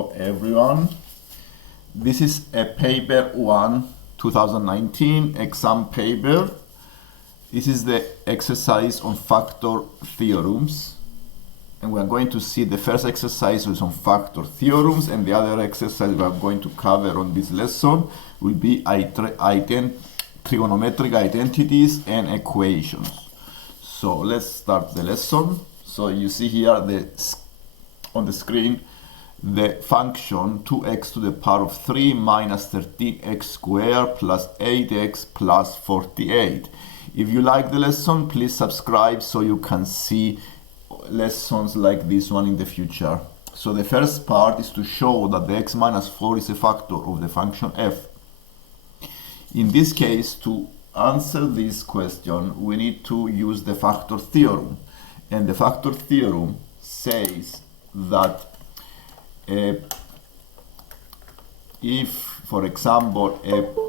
Hello everyone. This is a paper 1 2019 exam paper. This is the exercise on factor theorems, and we are going to see the first exercise is on factor theorems, and the other exercise we are going to cover on this lesson will be trigonometric identities and equations. So let's start the lesson. So you see here on the screen the function 2x to the power of 3 minus 13x squared plus 8x plus 48. If you like the lesson, please subscribe so you can see lessons like this one in the future. So the first part is to show that the x minus 4 is a factor of the function f. In this case, to answer this question, we need to use the factor theorem. And the factor theorem says that if, for example,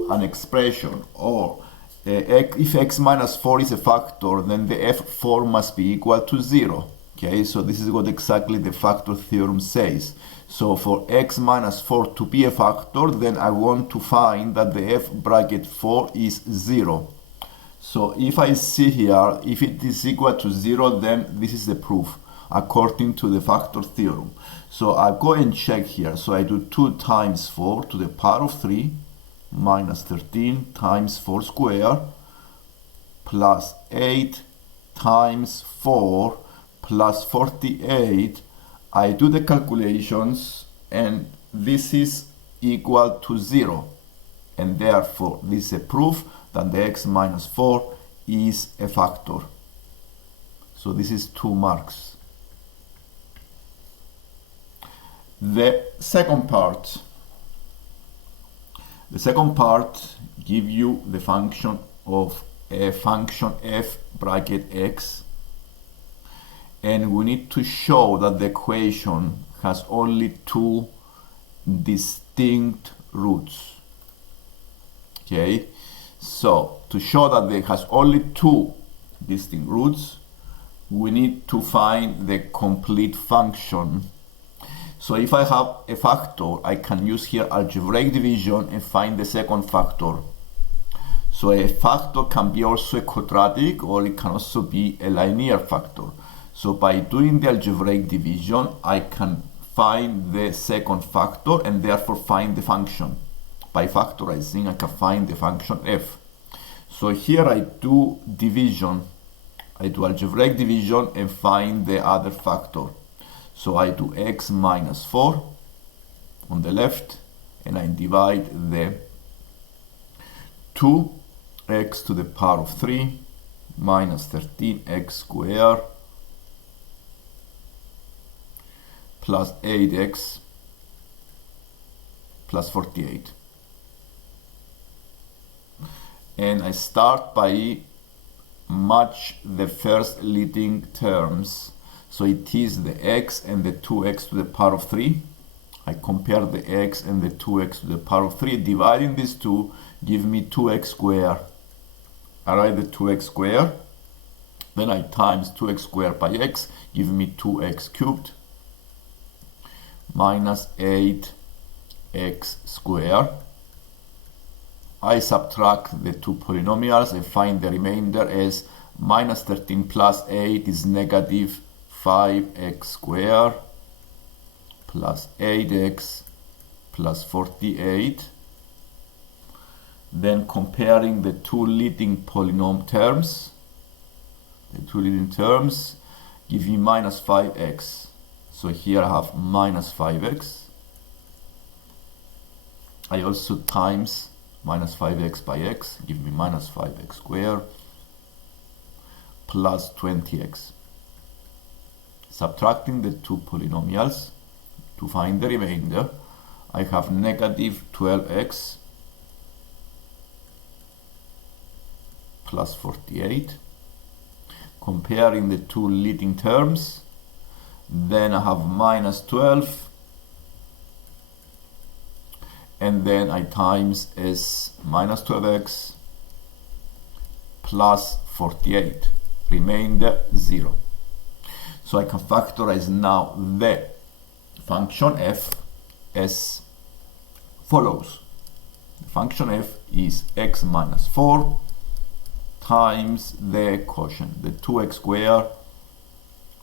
an expression or if x minus 4 is a factor, then the f4 must be equal to 0. Okay, so this is what exactly the factor theorem says. So for x minus 4 to be a factor, then I want to find that the f bracket 4 is 0. So if I see here, if it is equal to 0, then this is the proof according to the factor theorem. So I go and check here. So I do 2 times 4 to the power of 3 minus 13 times 4 squared plus 8 times 4 plus 48. I do the calculations and this is equal to 0. And therefore this is a proof that the x minus 4 is a factor. So this is 2 marks. The second part gives you the function of a function f bracket x, and we need to show that the equation has only 2 distinct roots. Okay, so to show that it has only 2 distinct roots, we need to find the complete function. So if I have a factor, I can use here algebraic division and find the second factor. So a factor can be also a quadratic, or it can also be a linear factor. So by doing the algebraic division, I can find the second factor and therefore find the function. By factorizing, I can find the function f. So here I do division. I do algebraic division and find the other factor. So I do x minus 4 on the left, and I divide the 2x to the power of 3 minus 13x squared plus 8x plus 48. And I start by match the first leading terms. So it is the x and the 2x to the power of 3. I compare the x and the 2x to the power of 3. Dividing these two give me 2x squared. I write the 2x squared. Then I times 2x squared by x, give me 2x cubed minus 8x squared. I subtract the 2 polynomials and find the remainder as minus 13 plus 8 is negative 5x squared plus 8x plus 48. Then comparing the 2 leading polynomial terms, the 2 leading terms give me minus 5x. So here I have minus 5x. I also times minus 5x by x, give me minus 5x squared plus 20x. Subtracting the 2 polynomials to find the remainder, I have negative 12x plus 48. Comparing the 2 leading terms, then I have minus 12, and then I times as minus 12x plus 48, remainder 0. So I can factorize now the function f as follows. The function f is x minus 4 times the quotient, the 2x squared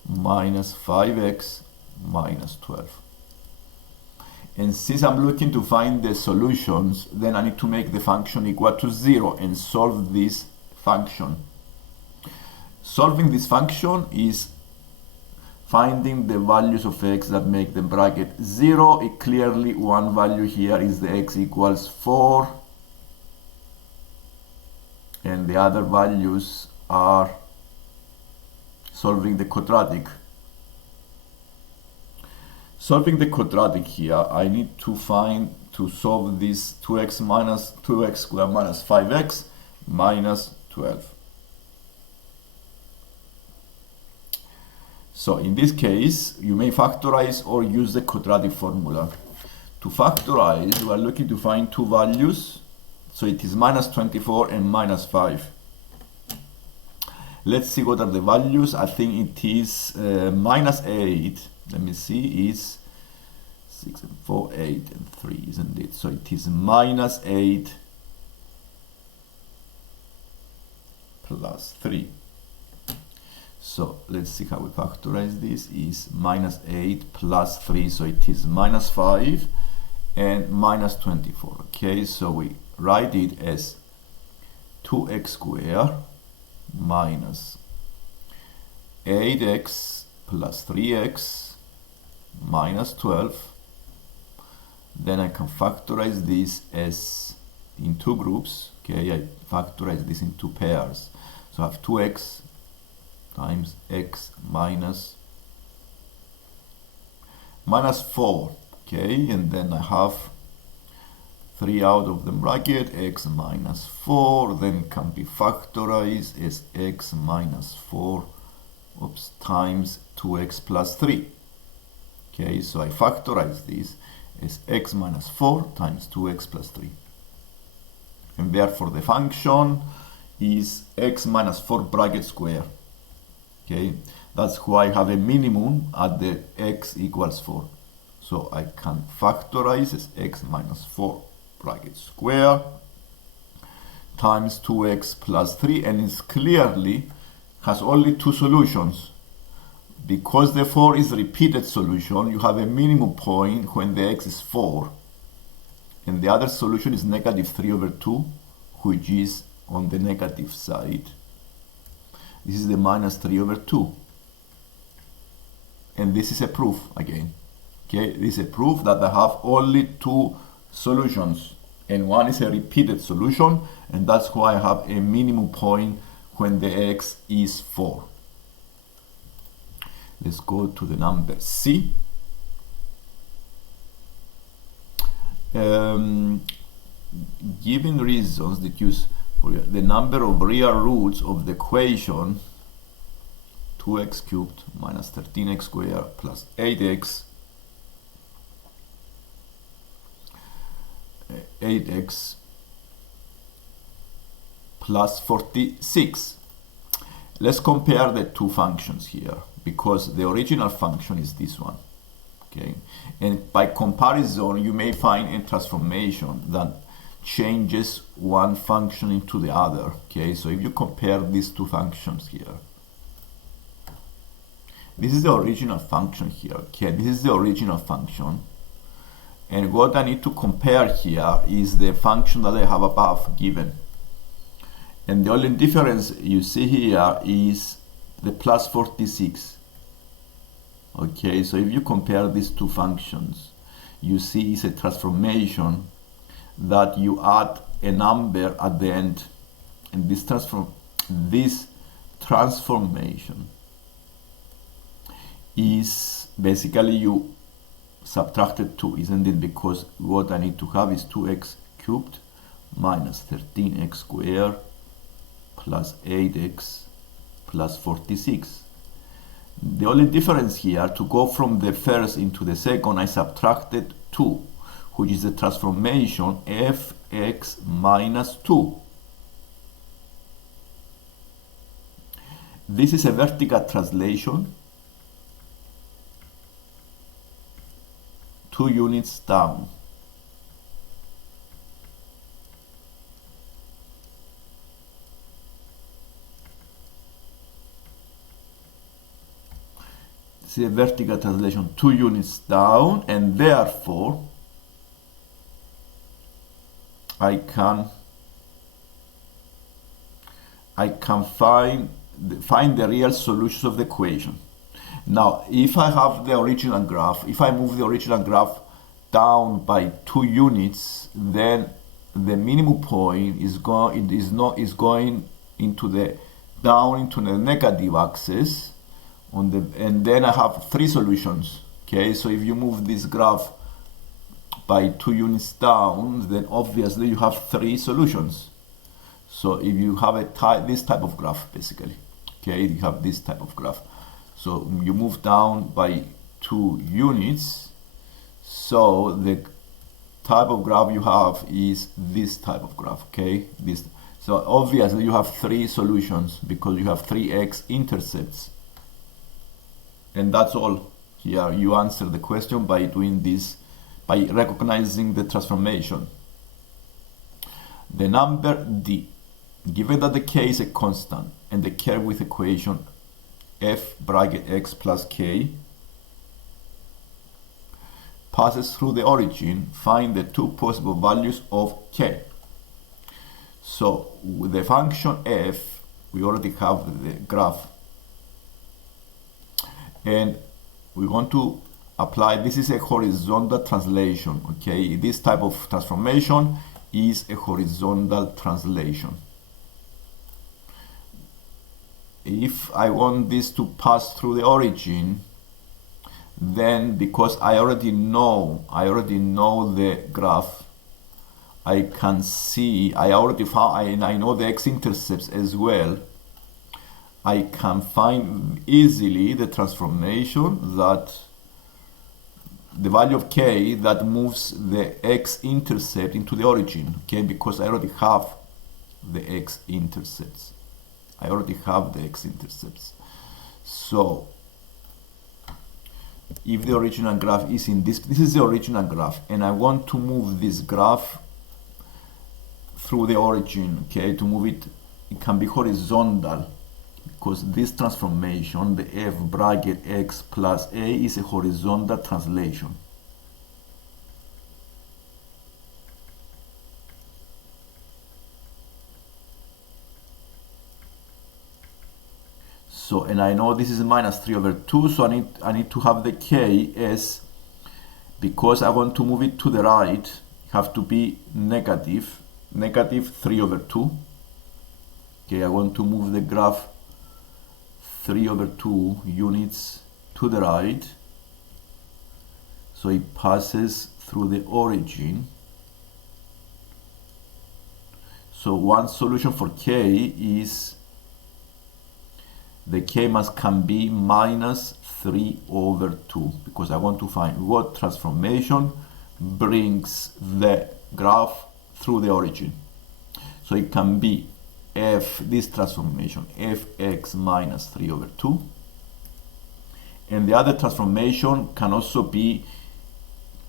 minus 5x minus 12. And since I'm looking to find the solutions, then I need to make the function equal to 0 and solve this function. Solving this function is finding the values of x that make the bracket 0. It clearly, one value here is the x equals 4, and the other values are solving the quadratic. Solving the quadratic here, I need to solve this 2x squared minus 5x minus 12. So in this case, you may factorize or use the quadratic formula. To factorize, we are looking to find two values. So it is minus 24 and minus 5. Let's see what are the values. I think it is minus 8. Let me see, is 6 and 4, 8 and 3, isn't it? So it is minus 8 plus 3. So let's see how we factorize this. Is minus 8 plus 3, so it is minus 5 and minus 24. Okay, so we write it as 2x squared minus 8x plus 3x minus 12. Then I can factorize this as in two groups. Okay, I factorize this in two pairs. So I have 2x times x minus 4. Okay, and then I have 3 out of the bracket, x minus 4, then can be factorized as x minus 4 times 2x plus 3. Okay, so I factorize this as x minus 4 times 2x plus 3. And therefore the function is x minus 4 bracket square. Okay, that's why I have a minimum at the x equals 4. So I can factorize as x minus 4 bracket square times 2x plus 3, and it clearly has only two solutions. Because the 4 is repeated solution, you have a minimum point when the x is 4. And the other solution is negative 3 over 2, which is on the negative side. This is the minus 3 over 2. And this is a proof again. Okay, this is a proof that I have only two solutions. And one is a repeated solution, and that's why I have a minimum point when the x is 4. Let's go to the number C. Given reasons that use for the number of real roots of the equation 2x cubed minus 13x squared plus 8x plus 46. Let's compare the two functions here, because the original function is this one. Okay, and by comparison you may find a transformation that changes one function into the other. Okay, so if you compare these two functions here, this is the original function here. Okay, this is the original function, and what I need to compare here is the function that I have above given. And the only difference you see here is the plus 46. Okay, so if you compare these two functions, you see it's a transformation that you add a number at the end. And this transformation is basically you subtracted 2, isn't it? Because what I need to have is 2x cubed minus 13x squared plus 8x plus 46. The only difference here, to go from the first into the second, I subtracted 2, which is the transformation fx minus 2. This is a vertical translation 2 units down. See a vertical translation 2 units down, and therefore I can find the real solutions of the equation. Now, if I have the original graph, if I move the original graph down by 2 units, then the minimum point is going into the down into the negative axis and then I have 3 solutions. Okay, so if you move this graph by 2 units down, then obviously you have 3 solutions. So if you have this type of graph, basically, okay, you have this type of graph. So you move down by 2 units, so the type of graph you have is this type of graph, okay? So obviously you have 3 solutions because you have 3 x-intercepts. And that's all. Here you answer the question by doing this, by recognizing the transformation. The number d, given that the k is a constant and the curve with equation f bracket x plus k passes through the origin, find the 2 possible values of k. So with the function f, we already have the graph, and we want to apply, this is a horizontal translation, okay? This type of transformation is a horizontal translation. If I want this to pass through the origin, then because I already know the graph, I can see, I know the x-intercepts as well. I can find easily the transformation that the value of k that moves the x-intercept into the origin, okay, because I already have the x-intercepts. So if the original graph is in this is the original graph, and I want to move this graph through the origin, okay, to move it can be horizontal, because this transformation, the f bracket x plus a, is a horizontal translation. So, and I know this is minus 3 over 2, so I need to have the k as, because I want to move it to the right, have to be negative 3 over 2. Okay, I want to move the graph 3 over 2 units to the right, so it passes through the origin. So one solution for k is the k can be minus 3 over 2, because I want to find what transformation brings the graph through the origin. So it can be this transformation, fx minus 3 over 2. And the other transformation can also be,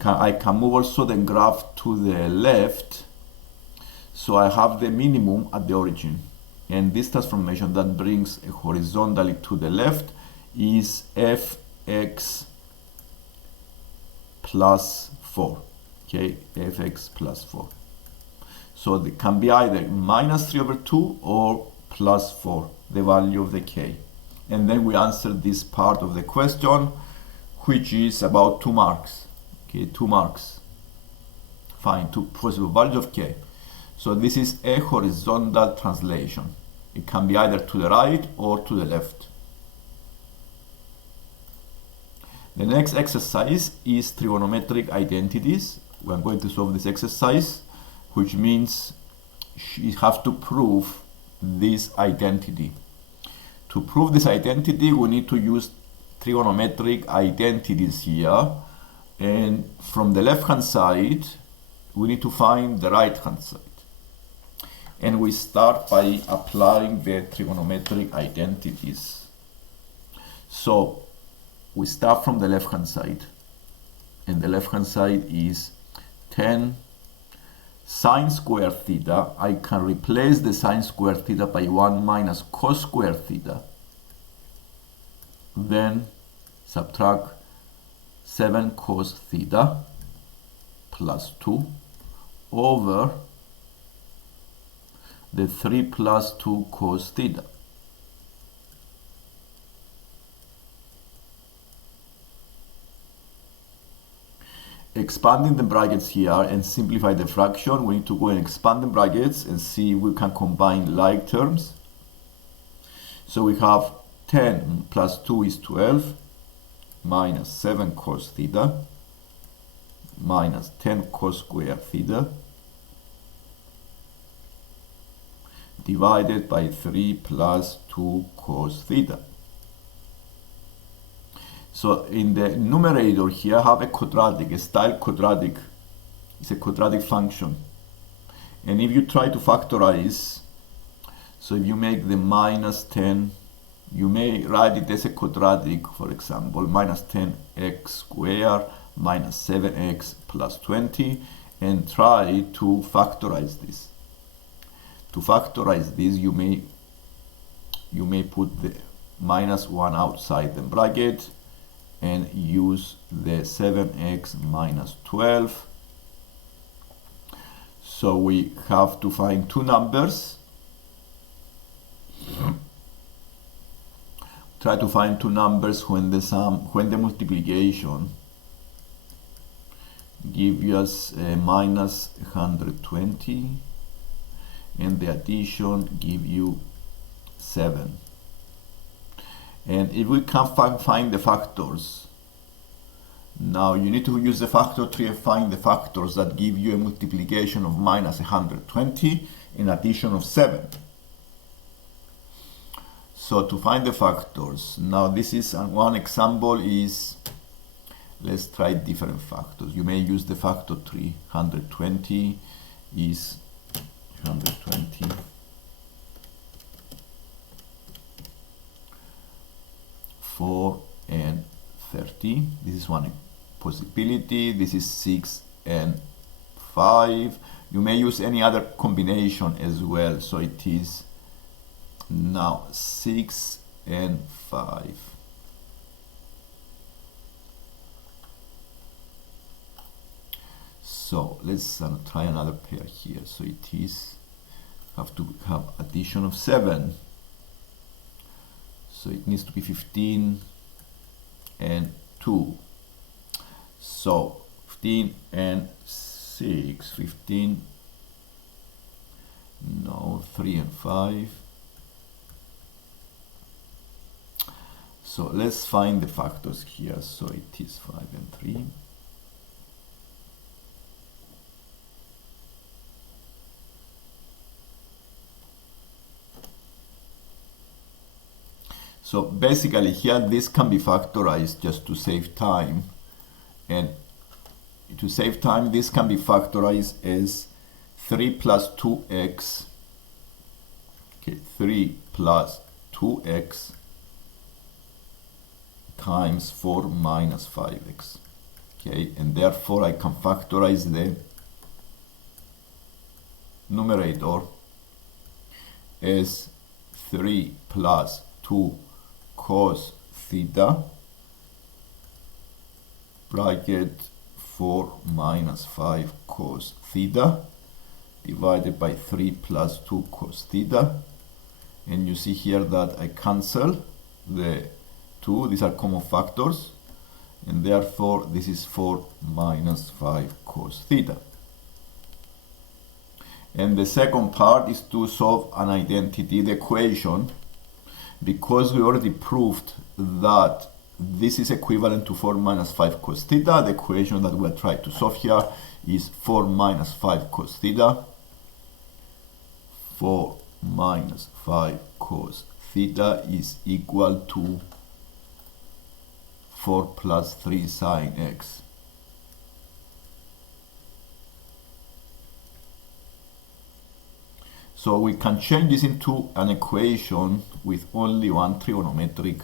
I can move also the graph to the left, so I have the minimum at the origin. And this transformation that brings horizontally to the left is fx plus 4. Okay, fx plus 4. So it can be either minus 3 over 2 or plus 4, the value of the k. And then we answer this part of the question, which is about 2 marks. Okay, 2 marks. Find 2 possible values of k. So this is a horizontal translation. It can be either to the right or to the left. The next exercise is trigonometric identities. We are going to solve this exercise, which means you have to prove this identity. To prove this identity, we need to use trigonometric identities here. And from the left-hand side, we need to find the right-hand side. And we start by applying the trigonometric identities. So we start from the left-hand side. and the left hand side is 10 sine square theta. I can replace the sine square theta by 1 minus cos square theta. Then subtract 7 cos theta plus 2 over the 3 plus 2 cos theta. Expanding the brackets here and simplify the fraction, we need to go and expand the brackets and see if we can combine like terms. So we have 10 plus 2 is 12 minus 7 cos theta minus 10 cos square theta divided by 3 plus 2 cos theta. So in the numerator here I have a quadratic, a style quadratic. It's a quadratic function. And if you try to factorize, so if you make the minus 10, you may write it as a quadratic, for example, minus 10x squared minus 7x plus 20, and try to factorize this. To factorize this, you may put the minus 1 outside the bracket and use the 7x minus 12. So we have to find two numbers. Try to find two numbers when the multiplication give us minus 120 and the addition give you 7. And if we can find the factors, now you need to use the factor tree and find the factors that give you a multiplication of minus 120 and addition of 7. So to find the factors, now this is one example is, let's try different factors. You may use the factor tree. 120 is 120 4 and 30. This is one possibility. This is 6 and 5. You may use any other combination as well. So it is now 6 and 5. So let's try another pair here. So it is have to have addition of 7. So it needs to be 15 and 2. So 15 and 6, 15, no, 3 and 5. So let's find the factors here. So it is 5 and 3. So basically here this can be factorized just to save time, and to save time this can be factorized as 3 plus 2x, okay, 3 plus 2x times 4 minus 5x, okay, and therefore I can factorize the numerator as 3 plus 2 cos theta bracket 4 minus 5 cos theta divided by 3 plus 2 cos theta, and you see here that I cancel the 2, these are common factors, and therefore this is 4 minus 5 cos theta. And the second part is to solve an identity, the equation. Because we already proved that this is equivalent to 4 minus 5 cos theta, the equation that we're trying to solve here is 4 minus 5 cos theta. 4 minus 5 cos theta is equal to 4 plus 3 sine x. So we can change this into an equation with only one trigonometric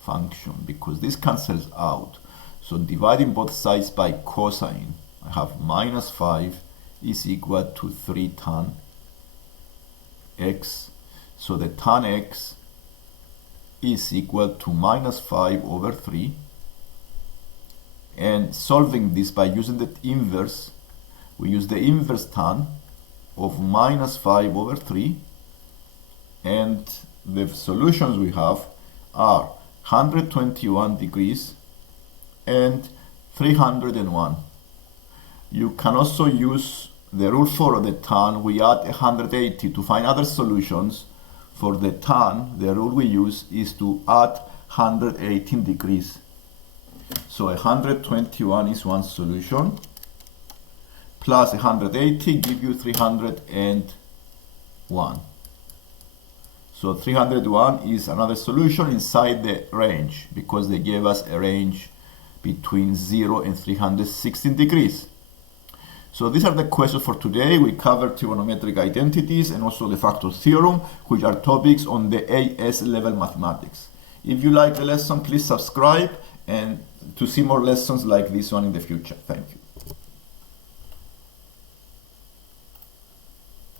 function because this cancels out. So dividing both sides by cosine, I have minus 5 is equal to 3 tan x. So the tan x is equal to minus 5 over 3. And solving this by using the inverse, we use the inverse tan of minus 5 over 3. And the solutions we have are 121 degrees and 301. You can also use the rule for the tan. We add 180 to find other solutions. For the tan, the rule we use is to add 118 degrees. So 121 is one solution, plus 180 give you 301. So 301 is another solution inside the range, because they gave us a range between 0 and 316 degrees. So these are the questions for today. We covered trigonometric identities and also the factor theorem, which are topics on the AS level mathematics. If you like the lesson, please subscribe and to see more lessons like this one in the future. Thank you.